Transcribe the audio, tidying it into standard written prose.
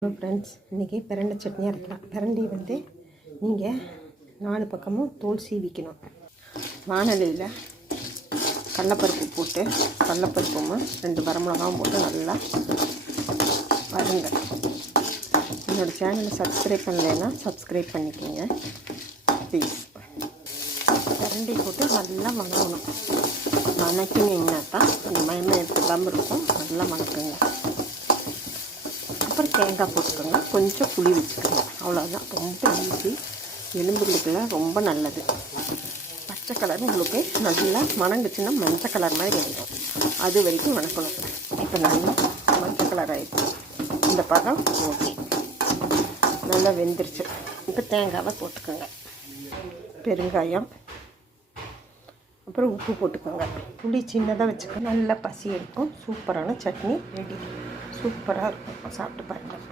Hello friends, இன்றைக்கி பிரண்டை chutney அரைக்கலாம். Brandy நீங்கள் 4 பக்கமும் தோல் சீவிக்கணும். வானலியில் கடலப்பருப்பு போட்டு கடலப்பருப்பும் 2 வரமிளகாவும் போட்டு நல்லா வறுங்க. என்னோடய சேனலை சப்ஸ்கிரைப் பண்ணலைன்னா சப்ஸ்கிரைப் பண்ணிக்கோங்க ப்ளீஸ். பிரண்டி போட்டு நல்லா வணங்கணும். வணக்கினீங்கன்னா தான் அந்த மயமாக எடுத்துக்காமல் இருக்கும். நல்லா வணக்குங்க. அப்புறம் தேங்காய் போட்டுக்கோங்க, கொஞ்சம் புளி வச்சுக்கோங்க. அவ்வளோதான், ரொம்ப ஈஸி. எலும்புகளுக்கெல்லாம் ரொம்ப நல்லது. பச்சை கலர் உங்களுக்கு நல்லா மணங்குச்சுன்னா மஞ்சள் கலர் மாதிரி ஆகிடும். அது வரைக்கும் வணக்கணும். இப்போ நல்லா மஞ்சள் கலர் ஆகிடுச்சு. இந்த பதம் ஓகே, நல்லா வெந்துருச்சு. இப்போ தேங்காவை போட்டுக்கோங்க, பெருங்காயம், அப்புறம் உப்பு போட்டுக்கோங்க. புளி சின்னதாக வச்சுக்கோங்க. நல்லா பசி எடுக்கும். சூப்பரான சட்னி ரெடி. சூப்பராக இருக்கும். சாப்பிட்டு பாருங்கள்.